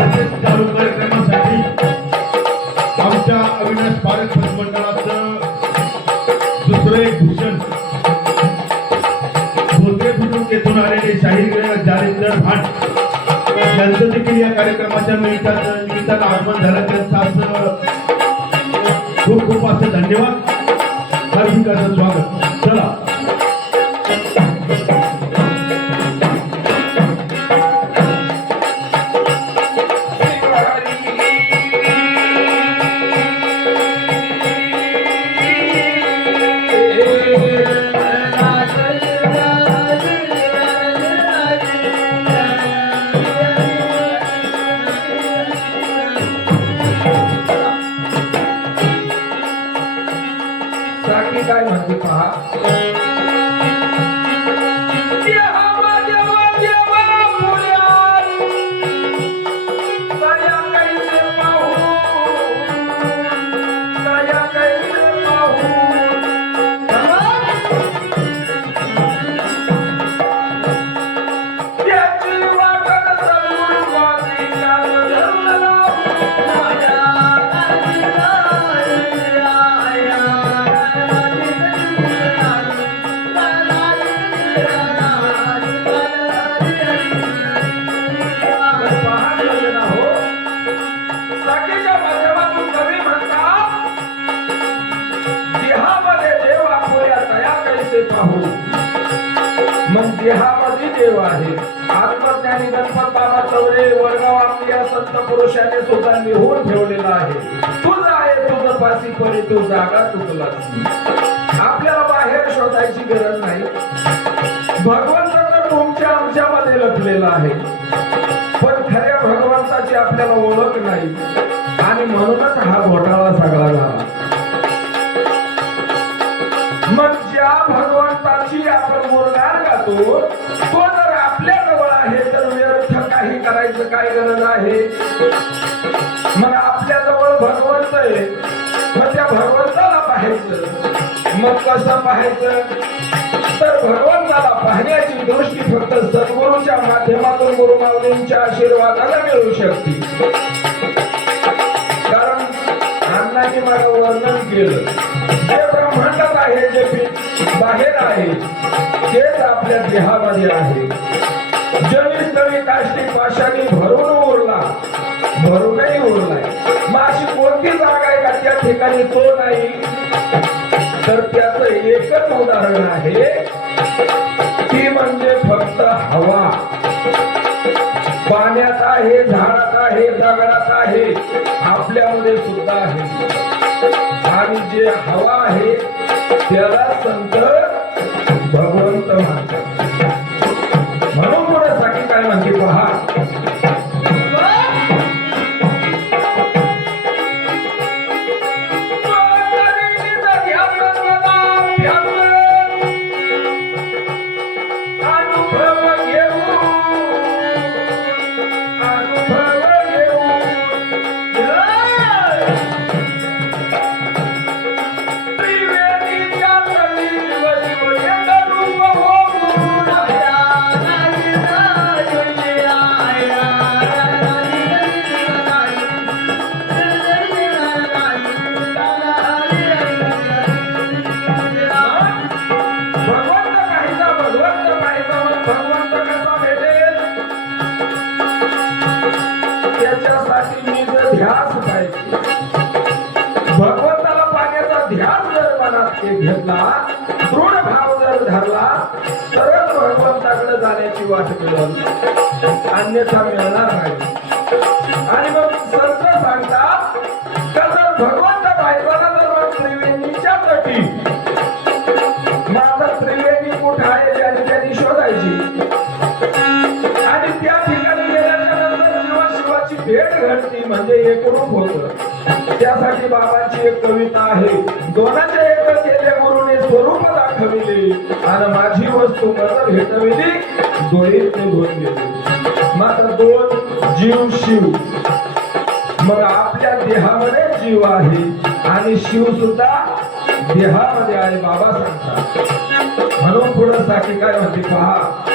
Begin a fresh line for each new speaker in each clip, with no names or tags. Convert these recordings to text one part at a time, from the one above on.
तसेच चालू कार्यक्रमासाठी आमच्या अविनाश दुसरं एक भूषण भोसले बुद्रुक येथून आलेले शाहीर जालिंदर भाट यांचं देखील या कार्यक्रमाच्या निमित्तानं निमित्तानं आगमन झालं त्यांचं असं खूप खूप असं धन्यवाद.
साखी काय म्हणते पहा. बाबा चौरे वडगाव आपल्या संत पुरुषाने सुद्धा लिहून ठेवलेला आहे. तुझं आहे तुझं पासी परी तू जागा चुकलास आपल्याला बाहेर शोधायची गरज नाही. भगवंत तर तुमच्या आमच्यामध्ये लपलेला आहे. पण खऱ्या भगवंताची आपल्याला ओळख नाही. आणि म्हणूनच हा घोटाळा सगळा झाला. मग ज्या भगवंताची आपण मुरणार गातो तो करायचं काय गरज आहे? मग आपल्या जवळ भगवंत आहे. मग त्या भगवंताला पाहायचं. मग कसं पाहायचं? तर भगवंताला पाहण्याची दृष्टी फक्त सद्गुरूच्या माध्यमातून गुरुमाऊलींच्या आशीर्वादाला मिळू शकते. कारण अण्णाने मला वर्णन केलं. जे ब्रह्मांडात आहे जे बाहेर आहे तेच आपल्या देहामध्ये आहे. जमीन तळी काष्टी भरून उरला भरूनही उरलाय माशी कोणती जागा आहे का? त्या ठिकाणी तो नाही. तर त्याचं एकच उदाहरण आहे. म्हणजे एकरूप होत त्यासाठी बाबांची एक कविता आहे. दोनाचे एक केले गुरुने स्वरूप दाखविले आणि माझी वस्तू मला भेटविली दोळीत निघून गेली. मात्र दोन जीव शिव. मग आपल्या देहामध्ये जीव आहे आणि शिव सुद्धा देहामध्ये आहे बाबा सांगतात. म्हणून पुढे साठी काय म्हणते पहा.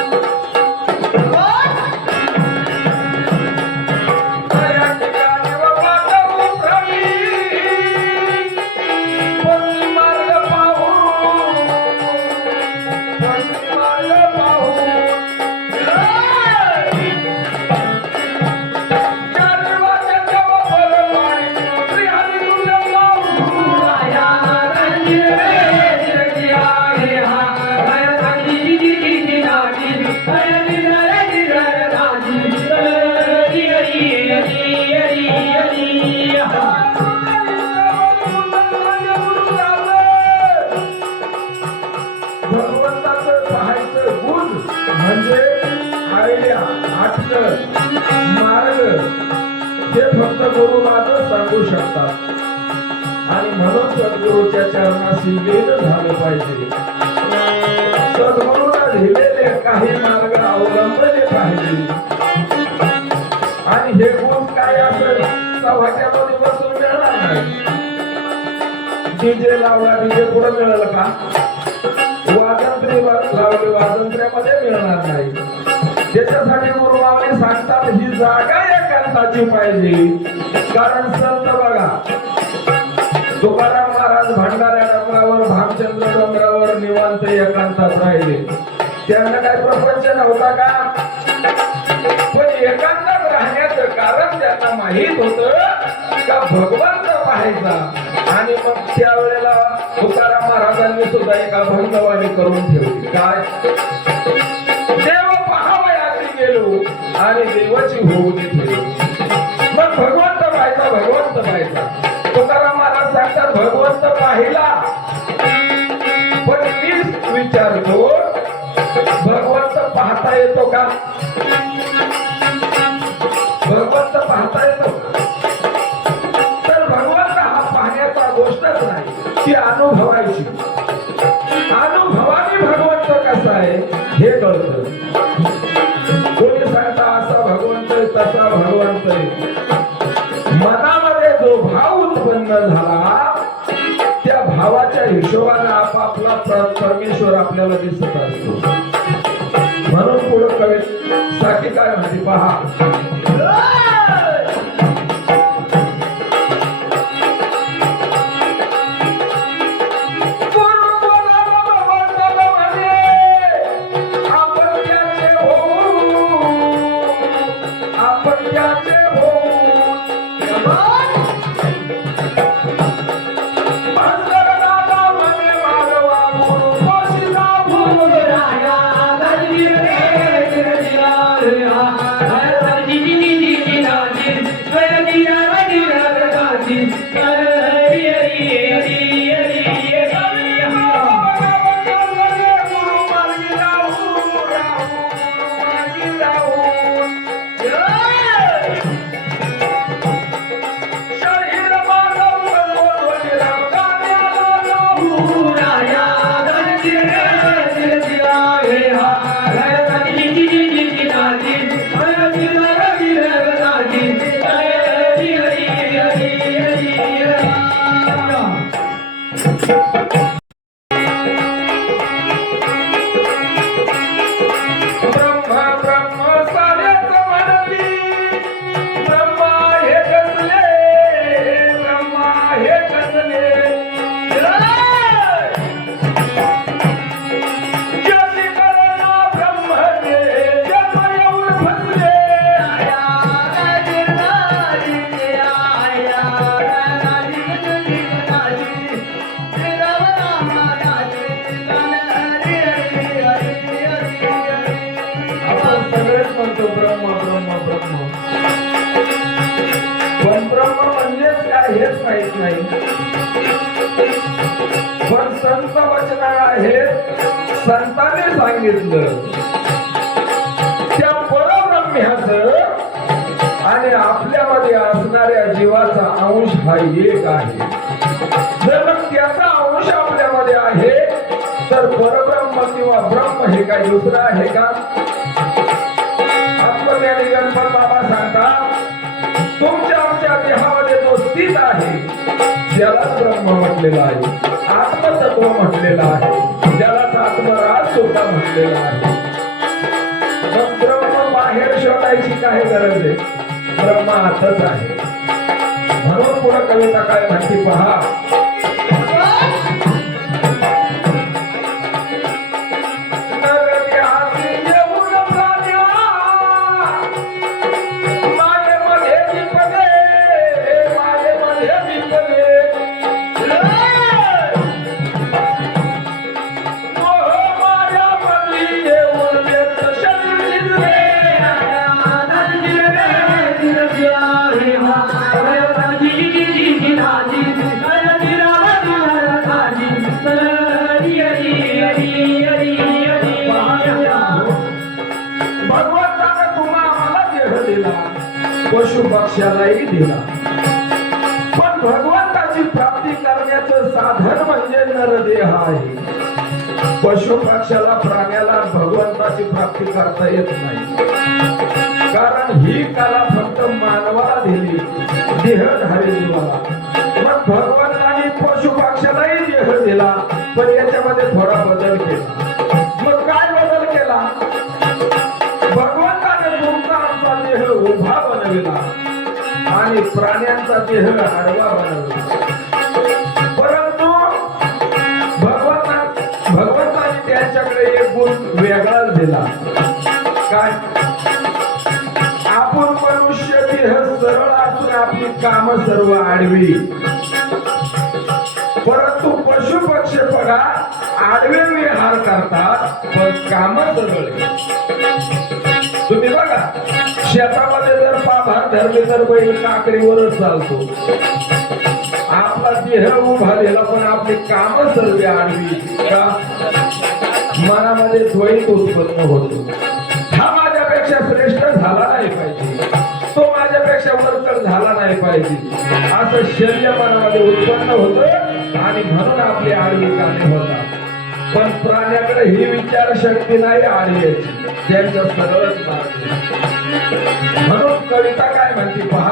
डीजे लावला डीजे पुढे मिळेल का? वादंत्री लावले वादंत्र्यामध्ये मिळणार नाही. त्याच्यासाठी गुरुमावली सांगतात ही जागा एकांताची पाहिजे. कारण संत बघा तुकाराम महाराज भंडाऱ्या डोंगरावर भामचंद्र डोंगरावर निवांत एकांतात राहिले. त्यांना काय प्रपंच नव्हता का? पण एकांतात राहण्यात कारण त्यांना माहीत होत का भगवंत पाहायचा. आणि मग त्यावेळेला तुकाराम महाराजांनी सुद्धा एका भंगवाणी करून ठेवली. काय? देव पहावयाची गेलो आणि देवाची होऊ ठेवली मग भगवंत पाहायचा भगवंत पाहायचा. तुकाराम महाराज सांगतात भगवंत पाहिला. पण मीच विचारतो भगवंत पाहता येतो का? भगवंत पाहता येतो. तर भगवंत हा पाहण्याचा गोष्टच नाही ती अनुभवायची. अनुभवाने भगवंत कसा आहे हे कळतं. कोणी सांगता असा भगवंत तसा भगवंत आहे. मनामध्ये जो भाव उत्पन्न झाला त्या भावाच्या हिशोबाने आपापला परमेश्वर आपल्याला दिसत असतो. म्हणून पुढे कवी साठी काय म्हणते पहा गुरु संतांनी सांगितलं. त्या परब्रह्म्याच आणि आपल्यामध्ये असणाऱ्या जीवाचा अंश हा एक आहे. जर त्याचा अंश आपल्यामध्ये आहे तर परब्रह्म किंवा ब्रह्म हे काय दुसरं आहे का? आत्मज्ञानी गणपत बाबा सांगतात तुमच्या आमच्या देहामध्ये जो स्थित आहे. त्यालाच ब्रह्म म्हटलेला आहे. आत्मतत्व म्हटलेलं आहे. ज्यालाच आत्मराज सुद्धा म्हटलेला आहे. मग ब्रह्म बाहेर शोधायची काय गरज आहे. ब्रह्म आतच आहे. म्हणून पुढे कविता काय म्हणते पहा. पक्षालाही दिला. पण भगवंताची प्राप्ती करण्याचं साधन म्हणजे नरदेह आहे. पशु पक्षाला प्राण्याला भगवंताची प्राप्ती करता येत नाही. कारण ही कला फक्त मानवाला दिली. देहधारी जीवाला मग भगवंतानी पशु पक्षालाही देह दिला. पण याच्यामध्ये देह आडवा बनविला. परंतु भगवंता भगवंताने त्यांच्याकडे एक गुण वेगळाच दिला. काय? आपण मनुष्य देह सरळ असून आपली काम सर्व आडवी. परंतु पशु पक्षी बघा आडवे विहार करतात पण काम सरळ तुम्ही बघा. शेतामध्ये जर पाभार धरले तर बैल काकडीवरच चालतो आपला देह उभारलेला पण आपली काम सर्व आडवी का? मनामध्ये द्वैत उत्पन्न होतो. हा माझ्यापेक्षा श्रेष्ठ झाला नाही पाहिजे. तो माझ्यापेक्षा वरचढ झाला नाही पाहिजे. असं शल्य मनामध्ये उत्पन्न होत आणि म्हणून आपली आडवी कामे होतात. पण प्राण्याकडे ही विचारशक्ती नाही आडव्याची त्यांचं सरळ कविता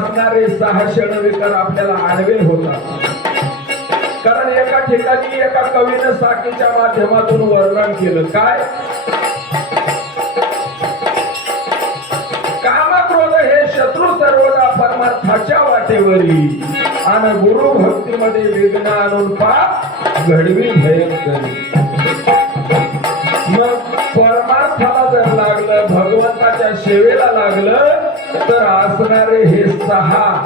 असणारे सहा क्षणविकार आपल्याला आडवे होतात. कारण एका ठिकाणी एका कवीनं साखीच्या माध्यमातून वर्णन केलं. काय? कामक्रोध हे शत्रू सर्वदा परमार्थाच्या वाटेवरी. आणि गुरु भक्तीमध्ये विघ्न आणून पाप घडवी भयंकरी मग परमार्थाला जर लागलं भगवंताच्या सेवेला लागलं तर असणारे हे सहा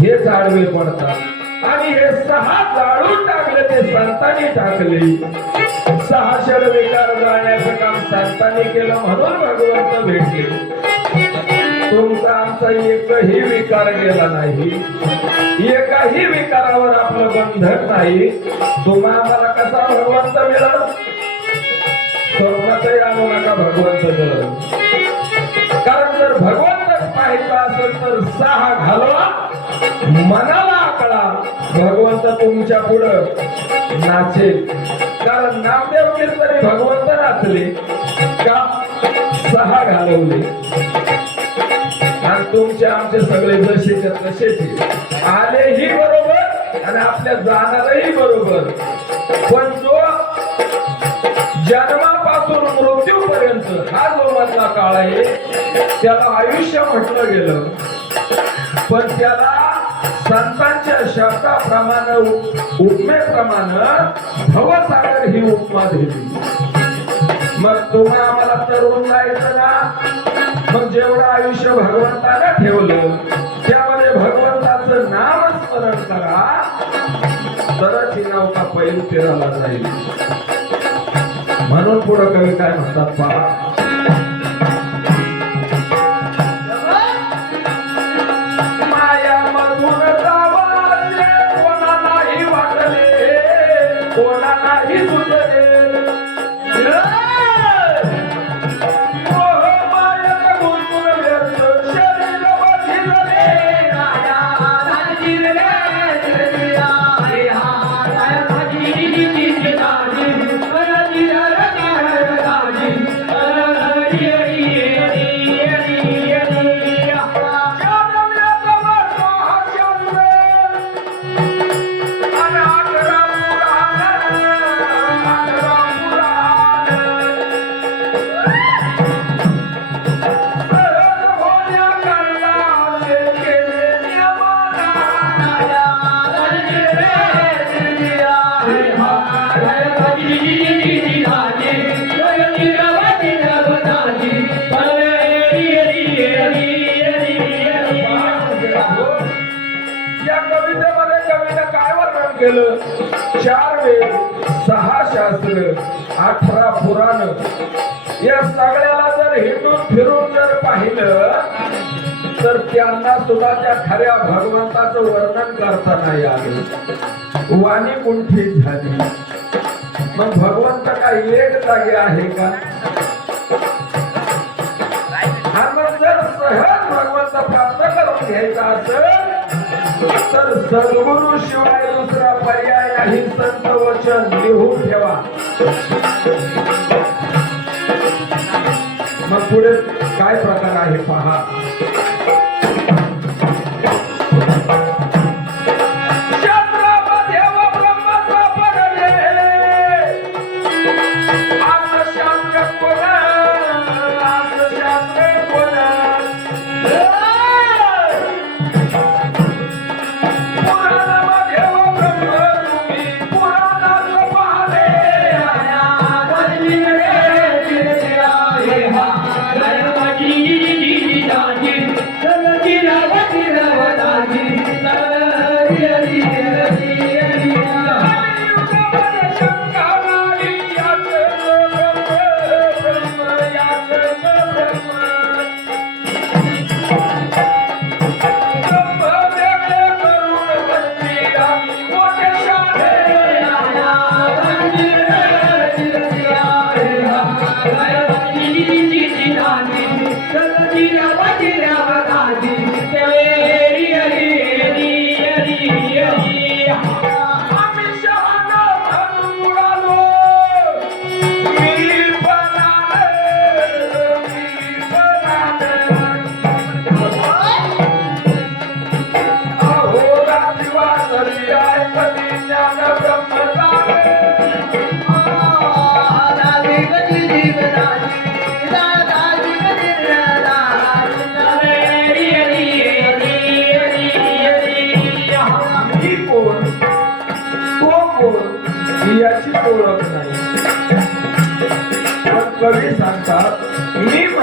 हे जाळवे पडतात. आणि हे सहा जाळून टाकले ते संतांनी टाकले. सहा षड विकार जाण्याचं काम संतांनी केलं म्हणून भगवंत भेटले. तुमचा आमचा एकही विकार गेला नाही. एकाही विकारावर आपलं बंधन नाही. तुम्हा आम्हाला कसा भगवंत मिळाला? स्वप्नातही आणू नका भगवंत मिळालं जर भगवंतच पाहायचं असेल तर सहा घालवा मनाला आकळा. भगवंत तुमच्या पुढं नाचेल. कारण नामदेव कीर्तने भगवंत नाचले का? सहा घालवले. आणि तुमचे आमचे सगळे जसेचे तसेच आलेही बरोबर आणि आपल्या जाणारही बरोबर. हा जो मधला काळ आहे. त्याला आयुष्य म्हटलं गेलं. पण त्याला संतांच्या शब्दाप्रमाणे उप- उपमेप्रमाणे भवसागर ही उपमा दिली. मग तुम्हा आम्हाला तरुण जायचं ना? मग जेवढं आयुष्य भगवंतानं ठेवलं त्यामध्ये भगवंताचं नाम स्मरण करा. तरच ही नौका पैल फिरायला जाईल. म्हणून पुढं कवी काय म्हणतात पहा चार वेद सहा शास्त्र अठरा पुराण. या सगळ्याला जर हिंडून फिरून जर पाहिलं तर त्यांना सुद्धा त्या खऱ्या भगवंताचं वर्णन करता नाही आलं. वाणी कुंठीत झाली. मग भगवंत काय एक जागे आहे का? तर सद्गुरु शिवाय दुसरा पर्याय नाही. संत वचन लिहून ठेवा. मग पुढे काय प्रकार आहे पहा.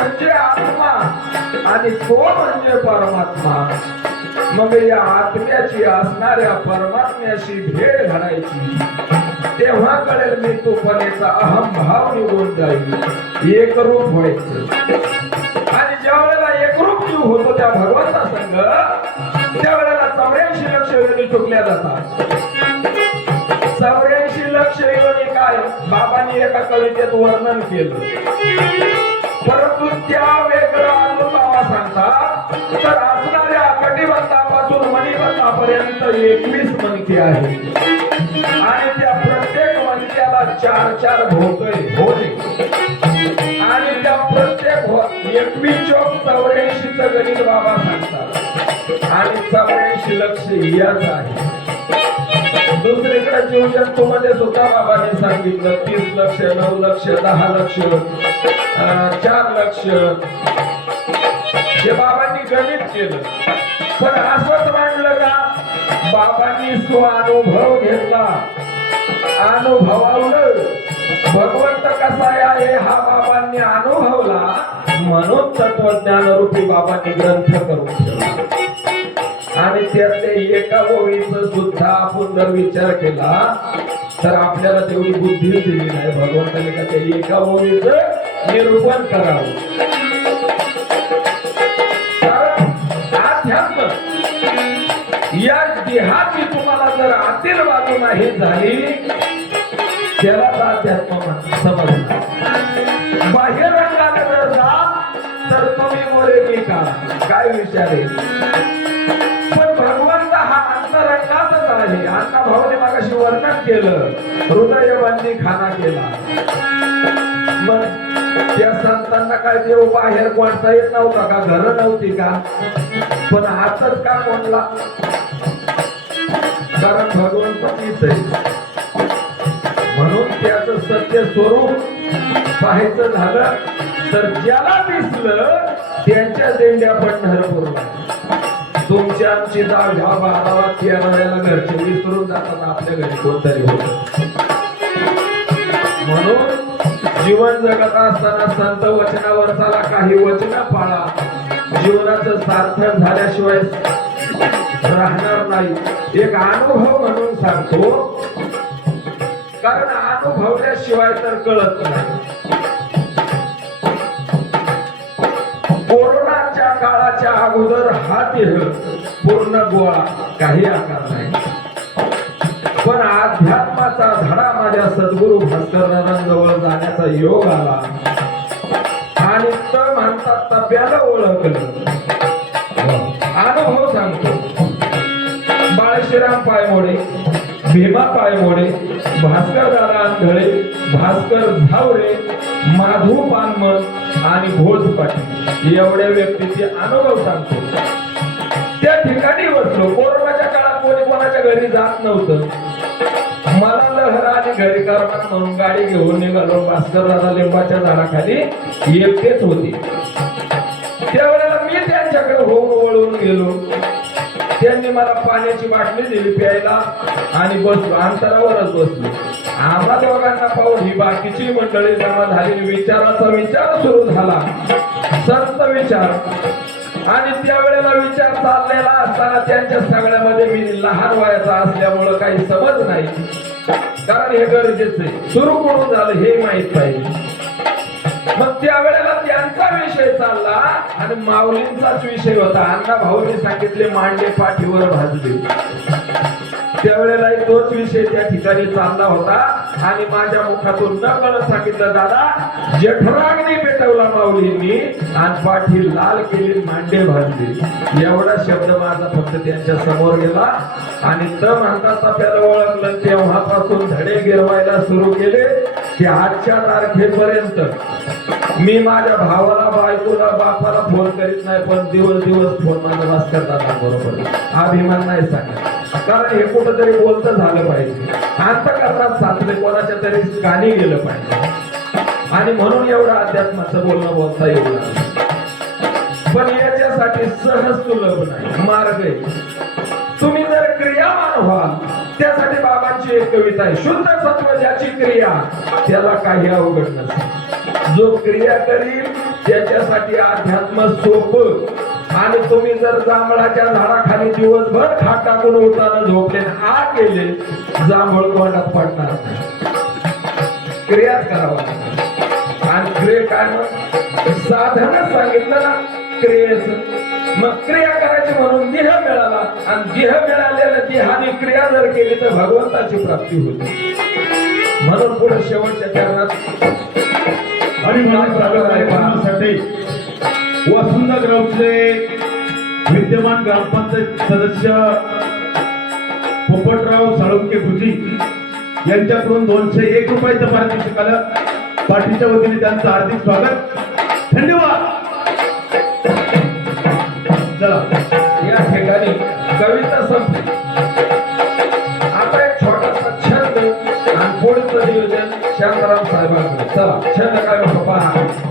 म्हणजे आत्मा. आणि तो म्हणजे परमात्मा? मग या आत्म्याची असणाऱ्या परमात्म्याशी भेट घालायची. तेव्हा कळेल मी तूपणेचा अहम भाव निघून जाईल. एकरूप व्हायचं. आणि ज्या वेळेला एकरूप जीव होतो त्या भगवंता संघ त्यावेळेला चौऱ्याऐंशी लक्ष वेळी चुकल्या जातात. चौऱ्या बाबांनी एका कवितेत वर्णन केलं. परंतु त्या वेगळा अजून सांगतात तर असणाऱ्या कटिबंधापासून मणिबंधापर्यंत एकवीस मनके आहेत. आणि त्या प्रत्येक मनक्याला चार चार भोकळे भोले आणि त्या प्रत्येक एकवीस चौक चौऱ्याऐंशीच गणित बाबा सांगतात. आणि चौऱ्याऐंशी लक्ष याच आहे. दुसरीकडे जीवजंतूमध्ये सुद्धा बाबांनी सांगितलं तीस लक्ष नऊ लक्ष दहा लक्ष चार लक्ष. हे बाबांनी गणित केलं पण असंच मांडलं का? बाबांनी स्वानुभव घेतला. अनुभवावलं. भगवंत कसा आहे हा बाबांनी अनुभवला म्हणून तत्वज्ञान रूपी बाबांनी ग्रंथ करून ठेवला. आणि त्याचे एका ओळीचा सुद्धा आपण जर विचार केला तर आपल्याला तेवढी बुद्धी दिली नाही. भगवंताने का ते एका ओळीच निरूपण करावं. अध्यात्म या देहाची तुम्हाला जर आतील बाजू नाही झाली त्यालाच अध्यात्म म्हण- बाहेर बाह्य जर जा तर तुम्ही मोरे मी का काय विचार आहे? रंगातच आहे अण्णा भाऊने मागाशी वर्णन केलं. हृदय खाना केला. मग त्या संतांना काय देव बाहेर कोणता येत नव्हता का? घर नव्हती का? पण आजच का कोणला? कारण भगवंत तीच आहे. म्हणून त्याचं सत्य स्वरूप पाहायचं झालं तर ज्याला दिसलं त्यांच्या देंड्या पंढरपूरला तुमची आमची जाव ह्या बारावा तेराव्याला घरचे विसरून जातात आपल्या घरी कोणतरी होत म्हणून जीवन जगत असताना संत वचनावर चला काही वचन पाळा. जीवनाचं सार्थक झाल्याशिवाय राहणार नाही. एक अनुभव म्हणून सांगतो. कारण अनुभवल्याशिवाय तर कळत नाही. कोरोना त्या काळाच्या अगोदर हा देह पूर्ण गोळा काही आकार नाही. पण अध्यात्माचा धडा माझ्या सद्गुरु भास्करजवळ जाण्याचा योग आला. आणि त म्हणतात तब्याला ओळखलं. हो, अनुभव सांगतो. बाळशिराम पायमोडे भीमा पायमोडे भास्कर दादा अंधळे भास्कर झावरे माधू पानमल आणि भोज पाटील. एवढ्या व्यक्तीचे अनुभव सांगतो. त्या ठिकाणी बसलो. कोरोनाच्या काळात कोणी कोणाच्या घरी जात नव्हतं. मला लहर आणि घरी करमत म्हणून गाडी घेऊन निघालो. भास्कर दादा लिंबाच्या झाडाखाली एकटेच होते. त्यावेळेला मी त्यांच्याकडे होऊन वळून गेलो. त्यांनी मला पाण्याची बाटली दिली प्यायला आणि बसलो अंतरावरच बसलो. आम्हा दोघांना पाहून ही बाकीची मंडळी जमा झाली विचाराचा विचार सुरू झाला. संत विचार. आणि त्यावेळेला विचार चाललेला असताना त्यांच्या सगळ्यामध्ये मी लहान वयाचा असल्यामुळं काही समज नाही. कारण हे गरजेचं सुरू करून झालं हे माहीत पाहिजे. मग त्यावेळेला त्यांचा विषय चालला आणि माऊलींचाच विषय होता. अण्णा भाऊनी सांगितले मांडे पाठीवर भाजले. त्यावेळेला तोच विषय त्या ठिकाणी चालला होता आणि माझ्या मुखातून न मला सांगितलं दादा जठराग्नी पेटवला माऊलींनी आणि पाठी लाल केली मांडे भाजली एवढा शब्द माझा फक्त त्यांच्यासमोर गेला आणि त म्हणतात आपल्याला ओळखलं तेव्हापासून धडे गिरवायला सुरू केले की आजच्या तारखेपर्यंत मी माझ्या भावाला बायकोला बापाला फोन करीत नाही पण दिवस दिवस फोन माझा भास्कर दादा बरोबर अभिमान नाही सांगत. कारण हे कुठंतरी बोलतं झालं पाहिजे. अंतकरणात साचले कोणाच्या तरी कानी गेलं पाहिजे. आणि म्हणून एवढं अध्यात्माचं बोलणं बोलता येऊ लागलं. पण याच्यासाठी सहज सुलभ नाही मार्ग आहे. तुम्ही जर क्रियामान व्हाल त्यासाठी बाबांची एक कविता आहे शुद्ध सत्व ज्याची क्रिया त्याला काही अवघड नसते. जो क्रिया करील त्याच्यासाठी अध्यात्म सोप. आणि तुम्ही जर जांभळाच्या झाडाखाली दिवसभर खाट टाकून उठानं झोपले आग गेले जांभळ तोंडात पडणार क्रियाच करावा. आणि क्रिया काय साधन सांगितलं ना क्रियेच. मग क्रिया करायची म्हणून देह मिळाला आणि देह मिळालेल्या देहाने क्रिया जर केली तर भगवंताची प्राप्ती होते. म्हणून पुढे शेवटच्या चरणात
आणि मला कार्यक्रमासाठी वसुंधरा ग्रामचे विद्यमान ग्रामपंचायत सदस्य पोपटराव साळुंके भुजी यांच्याकडून दोनशे एक रुपयाचं पारितोषिक आलं. पार्टीच्या वतीने त्यांचं हार्दिक स्वागत. धन्यवाद. चला
या ठिकाणी कविता संपली. आता एक छोटासा छंद आणि पुढचं नियोजन शांताराम साहेबांकडे. चला छंद काय म्हणतो पहा.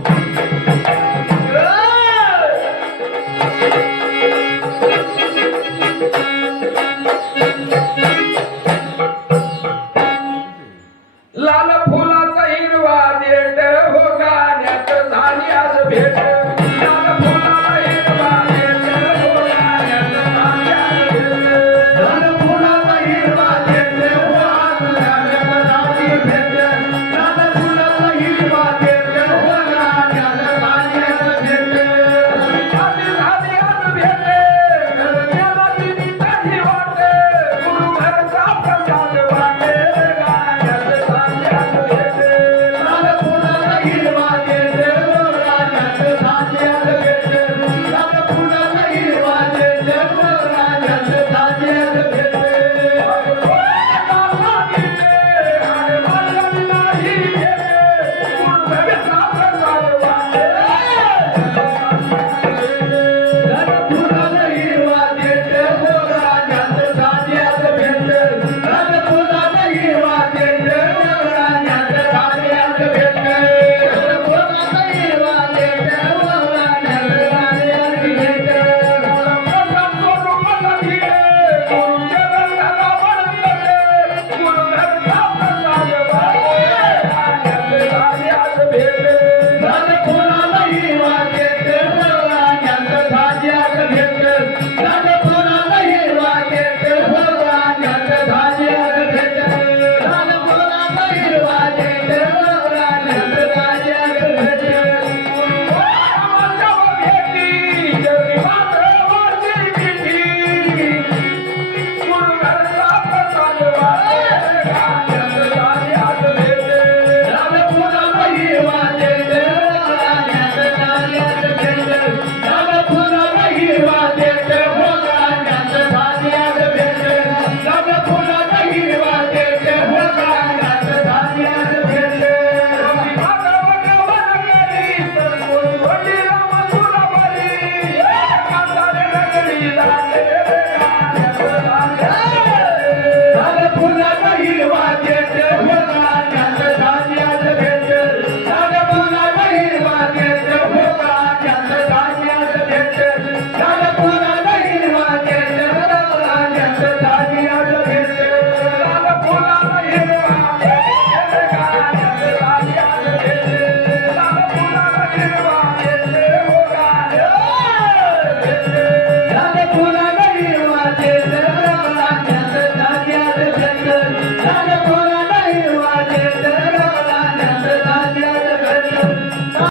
Thank
you.